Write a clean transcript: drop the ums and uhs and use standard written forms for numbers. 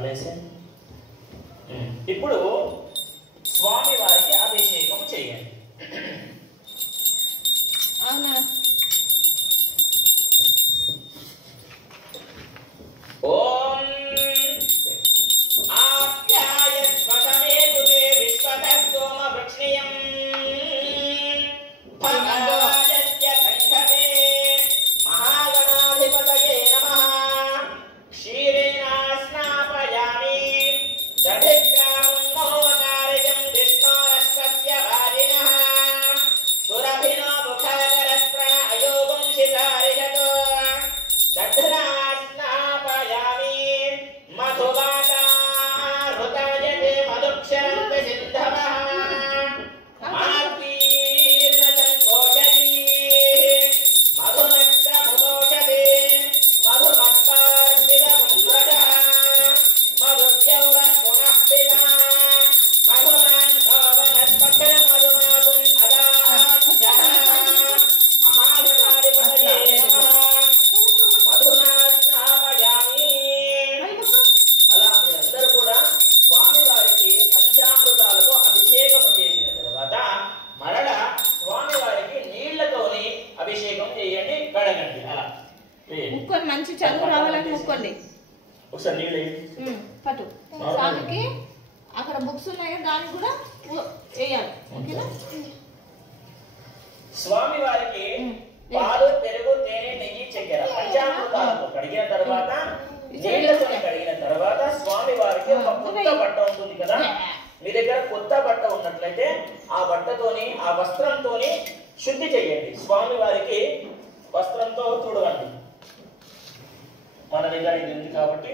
వదిలేసి ఇప్పుడు స్వామి వారికి అభిషేకం చేయండి. అవునా? ఓం ఆప్యాయస్వసమేతుతే విశ్వతః సోమ వృక్ష్ణియం భగవాజస్య సంఘమే మహాగణాధిపతయే నమః. క్షీరేణ స్నాపయామి దధిగ్రామం మహోకార్యం విష్ణోరస్వస్య వారిణః సురభినో ముఖాకరత్రణ అయోగం శితారిషతో దధ్రా స్నాపయామి మధువాతారుతయతే మధుక్షరంత సింధవః మార్గీర్ణ సంకోషతి మధునక్రముదోషతే మధుమత్తార్పిత పుండ్రజః మధుద్యౌరః పునః పితా మధునాన్వనస్పక్షర మధునాకుం అదాఖ్యః మహాగణాధిపతయే నమః మధునా స్నాపయామి. అలా మీరందరూ కూడా స్వామి వారికి పంచామృతాలతో అభిషేకం చేసిన తర్వాత మరల స్వామి వారికి నీళ్లతోని అభిషేకం చేయండి, కడగండి. అలా ముక్కోండి, మంచి చదువు రావాలని ముక్కోండి. ఒకసారి నీళ్ళు పట్టు స్వామికి అక్కడ బుక్స్ ఉన్నాయి, దానికి కూడా వేయాలి. ఓకేనా? స్వామి వారికి పాలు, పెరుగు, తేనె, నెయ్యి, చక్కెర పంచామృతాలతో కడిగిన తర్వాత నీళ్లతో కడిగిన తర్వాత స్వామి వారికి ఒక కొత్త బట్ట ఉంటుంది కదా, మీ దగ్గర కొత్త బట్ట ఉన్నట్లయితే ఆ బట్టతోని ఆ వస్త్రంతోని శుద్ధి చేయండి. స్వామి వారికి వస్త్రంతో తుడవండి. మన దగ్గర ఇది ఉంది కాబట్టి